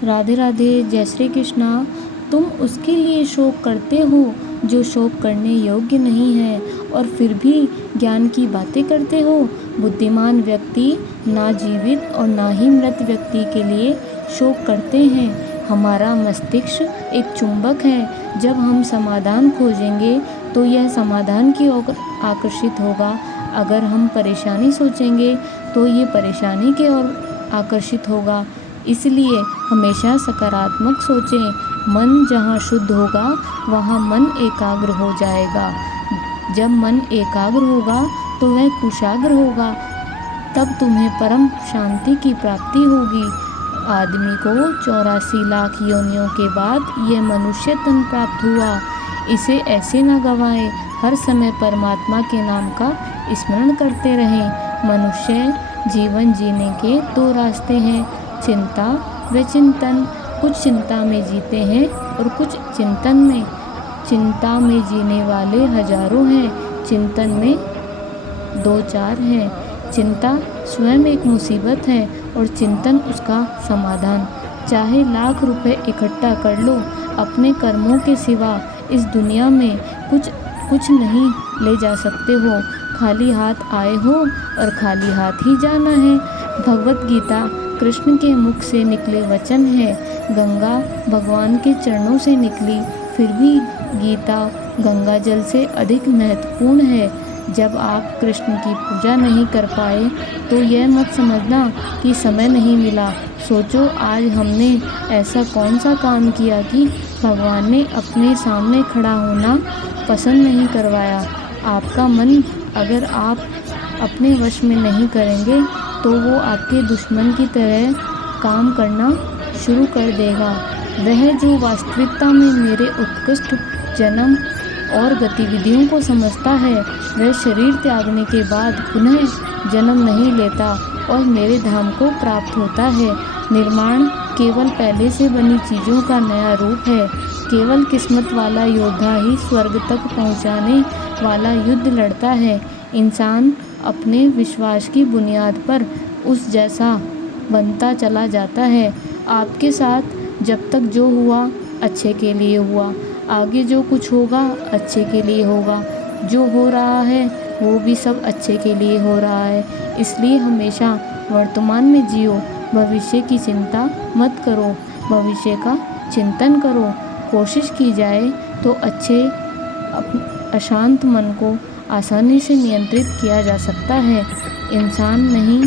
राधे राधे। जय श्री कृष्णा। तुम उसके लिए शोक करते हो जो शोक करने योग्य नहीं है और फिर भी ज्ञान की बातें करते हो। बुद्धिमान व्यक्ति ना जीवित और ना ही मृत व्यक्ति के लिए शोक करते हैं। हमारा मस्तिष्क एक चुंबक है। जब हम समाधान खोजेंगे तो यह समाधान की ओर आकर्षित होगा। अगर हम परेशानी सोचेंगे तो ये परेशानी की ओर आकर्षित होगा। इसलिए हमेशा सकारात्मक सोचें। मन जहाँ शुद्ध होगा वहाँ मन एकाग्र हो जाएगा। जब मन एकाग्र होगा तो वह कुशाग्र होगा। तब तुम्हें परम शांति की प्राप्ति होगी। आदमी को 84 लाख योनियों के बाद यह मनुष्य तन प्राप्त हुआ। इसे ऐसे न गवाएं। हर समय परमात्मा के नाम का स्मरण करते रहें। मनुष्य जीवन जीने के दो रास्ते हैं, चिंता व चिंतन। कुछ चिंता में जीते हैं और कुछ चिंतन में। चिंता में जीने वाले हजारों हैं, चिंतन में 2-4 हैं। चिंता स्वयं एक मुसीबत है और चिंतन उसका समाधान। चाहे लाख रुपए इकट्ठा कर लो, अपने कर्मों के सिवा इस दुनिया में कुछ नहीं ले जा सकते हो। खाली हाथ आए हो और खाली हाथ ही जाना है। भगवत गीता कृष्ण के मुख से निकले वचन है। गंगा भगवान के चरणों से निकली, फिर भी गीता गंगा जल से अधिक महत्वपूर्ण है। जब आप कृष्ण की पूजा नहीं कर पाए तो यह मत समझना कि समय नहीं मिला। सोचो, आज हमने ऐसा कौन सा काम किया कि भगवान ने अपने सामने खड़ा होना पसंद नहीं करवाया। आपका मन अगर आप अपने वश में नहीं करेंगे तो वो आपके दुश्मन की तरह काम करना शुरू कर देगा। वह जो वास्तविकता में मेरे उत्कृष्ट जन्म और गतिविधियों को समझता है, वह शरीर त्यागने के बाद पुनः जन्म नहीं लेता और मेरे धाम को प्राप्त होता है। निर्माण केवल पहले से बनी चीज़ों का नया रूप है। केवल किस्मत वाला योद्धा ही स्वर्ग तक पहुंचाने वाला युद्ध लड़ता है। इंसान अपने विश्वास की बुनियाद पर उस जैसा बनता चला जाता है। आपके साथ जब तक जो हुआ अच्छे के लिए हुआ, आगे जो कुछ होगा अच्छे के लिए होगा। जो हो रहा है वो भी सब अच्छे के लिए हो रहा है। इसलिए हमेशा वर्तमान में जियो। भविष्य की चिंता मत करो, भविष्य का चिंतन करो। कोशिश की जाए तो अशांत मन को आसानी से नियंत्रित किया जा सकता है। इंसान नहीं,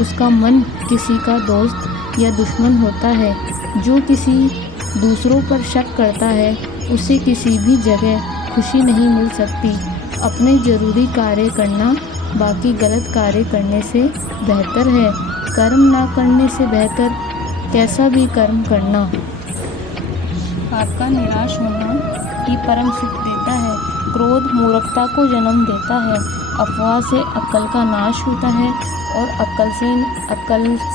उसका मन किसी का दोस्त या दुश्मन होता है। जो किसी दूसरों पर शक करता है उसे किसी भी जगह खुशी नहीं मिल सकती। अपने ज़रूरी कार्य करना बाकी गलत कार्य करने से बेहतर है। कर्म ना करने से बेहतर कैसा भी कर्म करना। आपका निराश होना ही परम सुख देता है। क्रोध मूर्खता को जन्म देता है। अफवाह से अक्ल का नाश होता है और अक्ल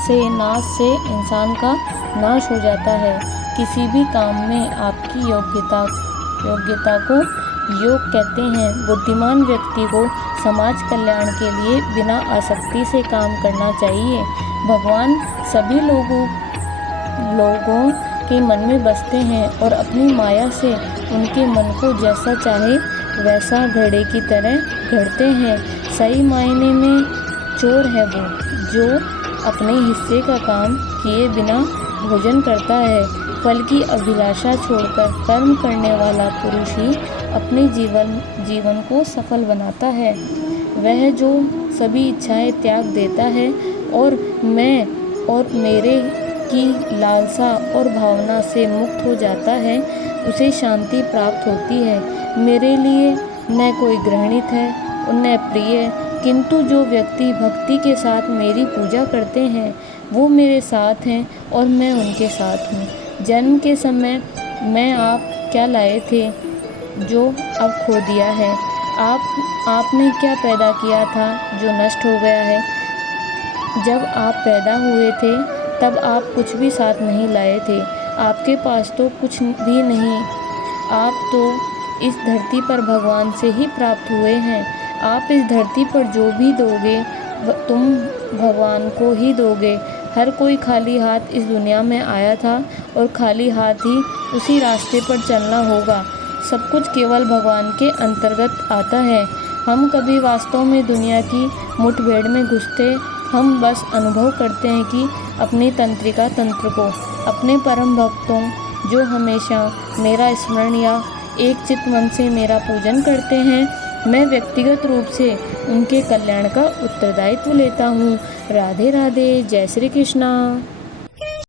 से नाश से इंसान का नाश हो जाता है। किसी भी काम में आपकी योग्यता को योग कहते हैं। बुद्धिमान व्यक्ति को समाज कल्याण के लिए बिना आसक्ति से काम करना चाहिए। भगवान सभी लोगों के मन में बसते हैं और अपनी माया से उनके मन को जैसा चाहे वैसा घड़े की तरह घड़ते हैं। सही मायने में चोर है वो जो अपने हिस्से का काम किए बिना भोजन करता है। फल की अभिलाषा छोड़कर कर्म करने वाला पुरुष ही अपने जीवन को सफल बनाता है। वह जो सभी इच्छाएं त्याग देता है और मैं और मेरे की लालसा और भावना से मुक्त हो जाता है, उसे शांति प्राप्त होती है। मेरे लिए न कोई घृणित है और न प्रिय, किंतु जो व्यक्ति भक्ति के साथ मेरी पूजा करते हैं वो मेरे साथ हैं और मैं उनके साथ हूँ। जन्म के समय मैं आप क्या लाए थे जो अब खो दिया है? आपने क्या पैदा किया था जो नष्ट हो गया है? जब आप पैदा हुए थे तब आप कुछ भी साथ नहीं लाए थे। आपके पास तो कुछ भी नहीं। आप तो इस धरती पर भगवान से ही प्राप्त हुए हैं। आप इस धरती पर जो भी दोगे तुम भगवान को ही दोगे। हर कोई खाली हाथ इस दुनिया में आया था और खाली हाथ ही उसी रास्ते पर चलना होगा। सब कुछ केवल भगवान के अंतर्गत आता है। हम कभी वास्तव में दुनिया की मुठभेड़ में घुसते, हम बस अनुभव करते हैं कि अपनी तंत्रिका तंत्र को, अपने परम भक्तों जो हमेशा मेरा स्मरण या एक चित्त मन से मेरा पूजन करते हैं, मैं व्यक्तिगत रूप से उनके कल्याण का उत्तरदायित्व लेता हूँ। राधे राधे। जय श्री कृष्णा।